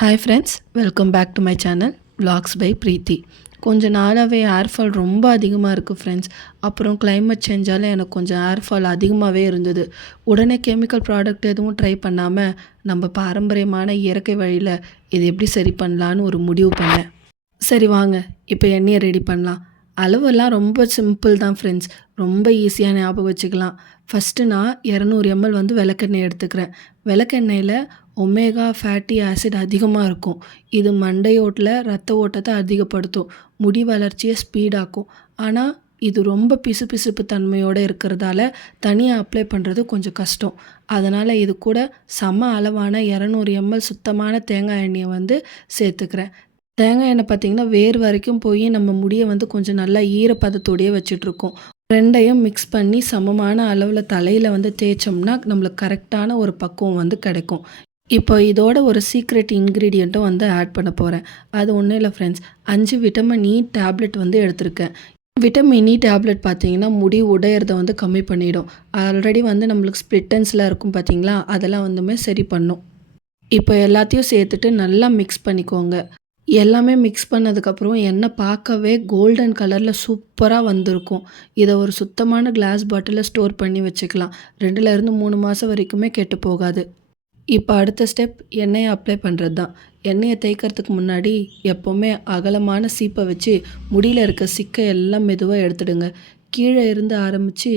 Hi friends, welcome back to my channel vlogs by Preethi. கொஞ்ச நாளாகவே hair fall ரொம்ப அதிகமாக இருக்குது ஃப்ரெண்ட்ஸ். அப்புறம் climate சேஞ்சால் எனக்கு கொஞ்சம் ஹேர் ஃபால் அதிகமாகவே இருந்தது. உடனே கெமிக்கல் ப்ராடக்ட் எதுவும் ட்ரை பண்ணாமல் நம்ம பாரம்பரியமான இயற்கை வழியில் இது எப்படி சரி பண்ணலான்னு ஒரு முடிவு பண்ணேன். சரி வாங்க, இப்போ எண்ணெயை ரெடி பண்ணலாம். அளவெல்லாம் ரொம்ப சிம்பிள் தான் ஃப்ரெண்ட்ஸ், ரொம்ப ஈஸியாக ஞாபகம் வச்சுக்கலாம். ஃபஸ்ட்டு நான் 200 ml வந்து விளக்கெண்ணெய் எடுத்துக்கிறேன். விளக்கெண்ணெயில் ஒமேகா ஃபேட்டி ஆசிட் அதிகமாக இருக்கும். இது மண்டையோட்டில் ரத்த ஓட்டத்தை அதிகப்படுத்தும், முடி வளர்ச்சியை ஸ்பீடாக்கும். ஆனால் இது ரொம்ப பிசுபிசுப்பு தன்மையோடு இருக்கிறதால தனியாக அப்ளை பண்ணுறது கொஞ்சம் கஷ்டம். அதனால் இது கூட சம அளவான 200 ml சுத்தமான தேங்காய் எண்ணெயை வந்து சேர்த்துக்கிறேன். தேங்காய் எண்ணெய் பார்த்திங்கன்னா வேர் வரைக்கும் போய் நம்ம முடியை வந்து கொஞ்சம் நல்லா ஈரப்பதத்தோடையே வச்சிட்ருக்கோம். ரெண்டையும் மிக்ஸ் பண்ணி சமமான அளவில் தலையில் வந்து தேய்ச்சோம்னா நம்மளுக்கு கரெக்டான ஒரு பக்குவம் வந்து கிடைக்கும். இப்போ இதோட ஒரு சீக்ரெட் இன்க்ரீடியண்ட்டும் வந்து ஆட் பண்ண போகிறேன். அது ஒன்றும் இல்லை ஃப்ரெண்ட்ஸ், 5 விட்டமின் இ டேப்லெட் வந்து எடுத்திருக்கேன். விட்டமின் இ டேப்லெட் பார்த்தீங்கன்னா முடி உடையிறத வந்து கம்மி பண்ணிடும். ஆல்ரெடி வந்து நம்மளுக்கு ஸ்ப்ளிட்டன்ஸ்லாம் இருக்கும் பார்த்தீங்களா, அதெல்லாம் வந்துமே சரி பண்ணும். இப்போ எல்லாத்தையும் சேர்த்துட்டு நல்லா மிக்ஸ் பண்ணிக்கோங்க. எல்லாமே மிக்ஸ் பண்ணதுக்கப்புறம் எண்ணெய் பார்க்கவே கோல்டன் கலரில் சூப்பராக வந்திருக்கும். இதை ஒரு சுத்தமான கிளாஸ் பாட்டிலில் ஸ்டோர் பண்ணி வச்சுக்கலாம். 2லேருந்து 3 மாதம் வரைக்குமே கெட்டு போகாது. இப்போ அடுத்த ஸ்டெப் எண்ணெயை அப்ளை பண்ணுறது தான். எண்ணெயை தேய்க்கிறதுக்கு முன்னாடி எப்போவுமே அகலமான சீப்பை வச்சு முடியில் இருக்க சிக்கை எல்லாம் மெதுவாக எடுத்துடுங்க. கீழே இருந்து ஆரம்பித்து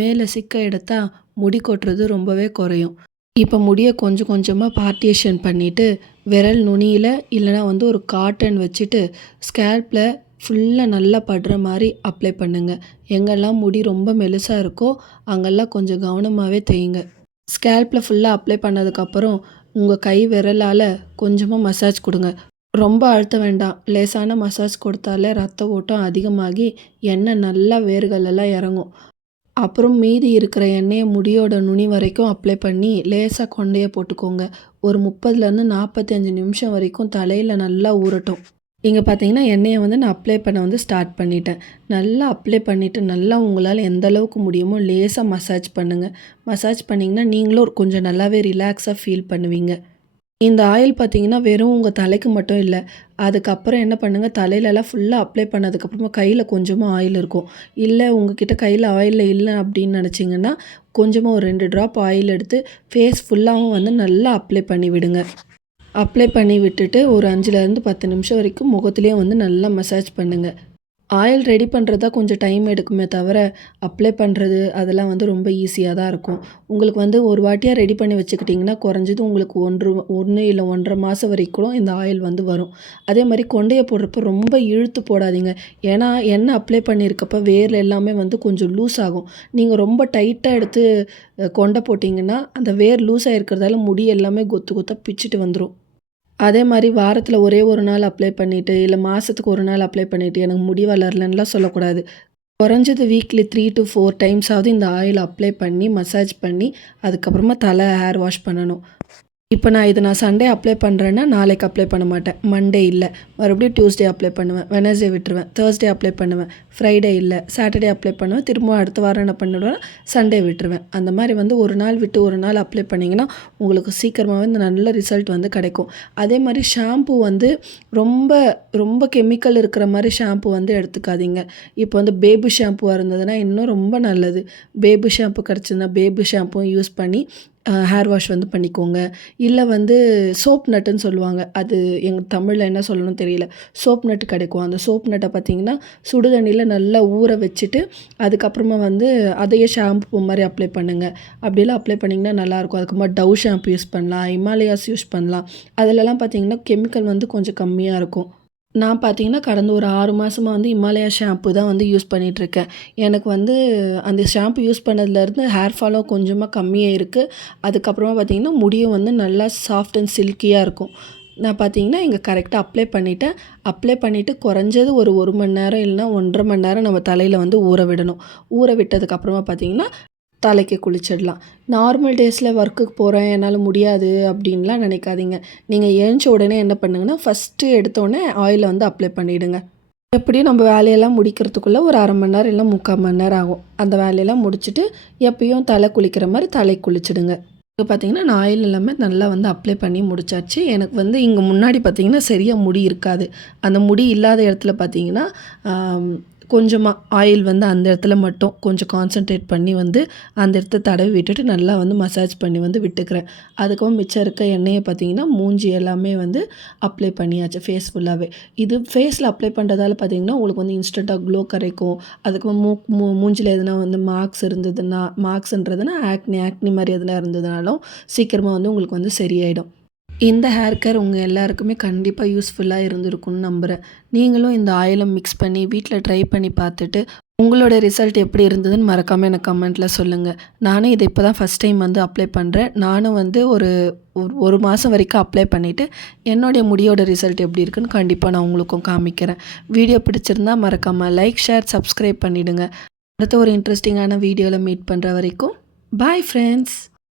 மேலே சிக்கை எடுத்தால் முடி கொட்டுறது ரொம்பவே குறையும். இப்போ முடியை கொஞ்சம் கொஞ்சமாக பார்ட்டிஷன் பண்ணிவிட்டு விரல் நுனியில் இல்லைனா வந்து ஒரு காட்டன் வச்சுட்டு ஸ்கேல்பில் ஃபுல்லாக நல்லா படுற மாதிரி அப்ளை பண்ணுங்கள். எங்கெல்லாம் முடி ரொம்ப மெலிசாக இருக்கோ அங்கெல்லாம் கொஞ்சம் கவனமாகவே தேய்ங்க. ஸ்கேல்பில் ஃபுல்லாக அப்ளை பண்ணதுக்கப்புறம் உங்கள் கை விரலால் கொஞ்சமாக மசாஜ் கொடுங்க. ரொம்ப அழுத்த வேண்டாம், லேசான மசாஜ் கொடுத்தாலே ரத்த ஓட்டம் அதிகமாகி எண்ணெய் நல்லா வேர்களெல்லாம் இறங்கும். அப்புறம் மீதி இருக்கிற எண்ணெயை முடியோட நுனி வரைக்கும் அப்ளை பண்ணி லேசாக கொண்டையை போட்டுக்கோங்க. ஒரு 30லேருந்து 45 நிமிஷம் வரைக்கும் தலையில் நல்லா ஊறட்டும். இங்கே பார்த்தீங்கன்னா எண்ணெயை வந்து நான் அப்ளை பண்ண வந்து ஸ்டார்ட் பண்ணிட்டேன். நல்லா அப்ளை பண்ணிவிட்டு நல்லா உங்களால் எந்த அளவுக்கு முடியுமோ லேசாக மசாஜ் பண்ணுங்கள். மசாஜ் பண்ணிங்கன்னா நீங்களும் கொஞ்சம் நல்லாவே ரிலாக்ஸாக ஃபீல் பண்ணுவீங்க. இந்த ஆயில் பார்த்தீங்கன்னா வெறும் உங்கள் தலைக்கு மட்டும் இல்லை, அதுக்கப்புறம் என்ன பண்ணுங்கள், தலையிலலாம் ஃபுல்லாக அப்ளை பண்ணதுக்கப்புறமா கையில் கொஞ்சமாக ஆயில் இருக்கும். இல்லை உங்ககிட்ட கையில் ஆயில் இல்லை அப்படின்னு நினச்சிங்கன்னா கொஞ்சமாக ஒரு 2 ட்ராப் ஆயில் எடுத்து ஃபேஸ் ஃபுல்லாகவும் வந்து நல்லா அப்ளை பண்ணி விடுங்க. அப்ளை பண்ணி விட்டுட்டு ஒரு 5லேருந்து 10 நிமிஷம் வரைக்கும் முகத்துலேயே வந்து நல்லா மசாஜ் பண்ணுங்கள். ஆயில் ரெடி பண்ணுறதா கொஞ்சம் டைம் எடுக்குமே தவிர அப்ளை பண்ணுறது அதெல்லாம் வந்து ரொம்ப ஈஸியாக தான் இருக்கும். உங்களுக்கு வந்து ஒரு வாட்டியாக ரெடி பண்ணி வச்சுக்கிட்டிங்கன்னா குறைஞ்சது உங்களுக்கு 1 இல்லை 1.5 மாதம் வரைக்கும் இந்த ஆயில் வந்து வரும். அதே மாதிரி கொண்டையை போடுறப்போ ரொம்ப இழுத்து போடாதீங்க. ஏன்னா எண்ணெய் அப்ளை பண்ணியிருக்கப்போ வேரில் எல்லாமே வந்து கொஞ்சம் லூஸ் ஆகும். நீங்கள் ரொம்ப டைட்டாக எடுத்து கொண்டை போட்டிங்கன்னா அந்த வேர் லூஸாக இருக்கிறதால முடி எல்லாமே கொத்து கொத்தாக பிச்சுட்டு வந்துடும். அதே மாதிரி வாரத்தில் ஒரே ஒரு நாள் அப்ளை பண்ணிவிட்டு இல்லை மாதத்துக்கு ஒரு நாள் அப்ளை பண்ணிவிட்டு எனக்கு முடி வளரலன்னுலாம் சொல்லக்கூடாது. குறைஞ்சது வீக்லி 3 to 4 டைம்ஸாவது இந்த ஆயில் அப்ளை பண்ணி மசாஜ் பண்ணி அதுக்கப்புறமா தலை ஹேர் வாஷ் பண்ணணும். இப்போ நான் சண்டே அப்ளை பண்ணுறேன்னா நாளைக்கு அப்ளை பண்ண மாட்டேன். மண்டே இல்லை, மறுபடியும் டியூஸ்டே அப்ளை பண்ணுவேன், வெனஸ்டே விட்டுருவேன், தேர்ஸ்டே அப்ளை பண்ணுவேன், ஃப்ரைடே இல்லை, சாட்டர்டே அப்ளை பண்ணுவேன், திரும்ப அடுத்த வாரம் என்ன பண்ணிவிடுவேன், சண்டே விட்டுருவேன். அந்த மாதிரி வந்து ஒரு நாள் விட்டு ஒரு நாள் அப்ளை பண்ணிங்கன்னா உங்களுக்கு சீக்கிரமாகவே இந்த நல்ல ரிசல்ட் வந்து கிடைக்கும். அதே மாதிரி ஷாம்பு வந்து ரொம்ப ரொம்ப கெமிக்கல் இருக்கிற மாதிரி ஷாம்பு வந்து எடுத்துக்காதீங்க. இப்போ வந்து பேபி ஷாம்புவாக இருந்ததுன்னா இன்னும் ரொம்ப நல்லது. பேபி ஷாம்பு கிடச்சிதுன்னா பேபி ஷாம்பும் யூஸ் பண்ணி ஹேர் வாஷ் வந்து பண்ணிக்கோங்க. இல்லை வந்து சோப் நட்டுன்னு சொல்லுவாங்க, அது எங்கள் தமிழில் என்ன சொல்லணும்னு தெரியல. சோப் நட்டு கிடைக்கும். அந்த சோப் நட்டை பார்த்திங்கன்னா சுடு தண்ணியில் நல்லா ஊற வச்சுட்டு அதுக்கப்புறமா வந்து அதையே ஷாம்பு மாதிரி அப்ளை பண்ணுங்கள். அப்படிலாம் அப்ளை பண்ணிங்கன்னா நல்லாயிருக்கும். அதுக்கப்புறமா டவ் ஷாம்பு யூஸ் பண்ணலாம், ஹிமாலயாஸ் யூஸ் பண்ணலாம். அதிலலாம் பார்த்திங்கன்னா கெமிக்கல் வந்து கொஞ்சம் கம்மியாக இருக்கும். நான் பார்த்தீங்கன்னா கடந்த ஒரு 6 மாதமாக வந்து ஹிமாலயா ஷாம்பு தான் வந்து யூஸ் பண்ணிகிட்ருக்கேன். எனக்கு வந்து அந்த ஷாம்பு யூஸ் பண்ணதுலேருந்து ஹேர் ஃபாலும் கொஞ்சமாக கம்மியாக இருக்குது. அதுக்கப்புறமா பார்த்திங்கன்னா முடியும் வந்து நல்லா சாஃப்ட் அண்ட் சில்கியாக இருக்கும். நான் பார்த்தீங்கன்னா இங்கே கரெக்டாக அப்ளை பண்ணிவிட்டேன். அப்ளை பண்ணிவிட்டு குறைஞ்சது ஒரு 1 மணி நேரம் இல்லைனா 1.5 மணி நேரம் நம்ம தலையில் வந்து ஊற விடணும். ஊற விட்டதுக்கப்புறமா பார்த்திங்கன்னா தலைக்கு குளிச்சிடலாம். நார்மல் டேஸில் ஒர்க்குக்கு போகிறேன் என்னால் முடியாது அப்படின்லாம் நினைக்காதீங்க. நீங்கள் எழுந்த உடனே என்ன பண்ணுங்கன்னா ஃபஸ்ட்டு எடுத்தோடனே ஆயிலை வந்து அப்ளை பண்ணிவிடுங்க. எப்படியும் நம்ம வேலையெல்லாம் முடிக்கிறதுக்குள்ளே ஒரு 1/2 மணி நேரம் இல்லை 3/4 மணி நேரம் ஆகும். அந்த வேலையெல்லாம் முடிச்சுட்டு எப்பயும் தலை குளிக்கிற மாதிரி தலை குளிச்சிடுங்க. இப்போ பார்த்தீங்கன்னா, நான் ஆயில் எல்லாமே நல்லா வந்து அப்ளை பண்ணி முடிச்சாச்சு. எனக்கு வந்து இங்க முன்னாடி பார்த்தீங்கன்னா, சரியா முடி இருக்காது. அந்த முடி இல்லாத இடத்துல பார்த்தீங்கன்னா, ஆம் கொஞ்சமா ஆயில் வந்து அந்த இடத்துல மட்டும் கொஞ்சம் கான்சன்ட்ரேட் பண்ணி வந்து, அந்த இடத்த தடவி விட்டுட்டு நல்லா வந்து மசாஜ் பண்ணி வந்து விட்டுக்கிறேன். அதுக்கப்புறம் மிச்சம் இருக்க எண்ணெய பார்த்தீங்கன்னா, மூஞ்சி எல்லாமே வந்து அப்ளை பண்ணியாச்சு ஃபேஸ் ஃபுல்லாவே. இது ஃபேஸில அப்ளை பண்ணுறதால பார்த்தீங்கன்னா, உங்களுக்கு வந்து இன்ஸ்டன்ட்டா க்ளோ கிடைக்கும். அதுக்கப்புறம் மூஞ்சில எதுனா வந்து மார்க்ஸ்ன்றதுனா ஆக்னி மாரி எதுனா இருந்ததுனாலும் சீக்கிரமா வந்து உங்களுக்கு வந்து சரியாயிடும். இந்த ஹேர் கேர் உங்க எல்லாருக்குமே கண்டிப்பா யூஸ்ஃபுல்லா இருந்திருக்கும்னு நம்புறேன். நீங்களும் இந்த ஆயில மிக்ஸ் பண்ணி வீட்ல ட்ரை பண்ணி பார்த்துட்டு, உங்களோட ரிசல்ட் எப்படி இருந்ததுன்னு மறக்காம எனக்கு கமெண்ட்ல சொல்லுங்க. நானும் இத இப்ப தான் ஃபர்ஸ்ட் டைம் வந்து அப்ளை பண்றேன். நானும் வந்து ஒரு ஒரு 1 மாசம் வரைக்கும் அப்ளை பண்ணிட்டு, என்னுடைய முடியோட ரிசல்ட் எப்படி இருக்குன்னு கண்டிப்பா நான் உங்களுக்கும் காமிக்கிறேன். வீடியோ பிடிச்சிருந்தா மறக்காம லைக், ஷேர், சப்ஸ்கிரைப் பண்ணிடுங்க. அடுத்த ஒரு இன்ட்ரஸ்டிங்கான வீடியோல மீட் பண்ற வரைக்கும், பாய் ஃபிரெண்ட்ஸ்.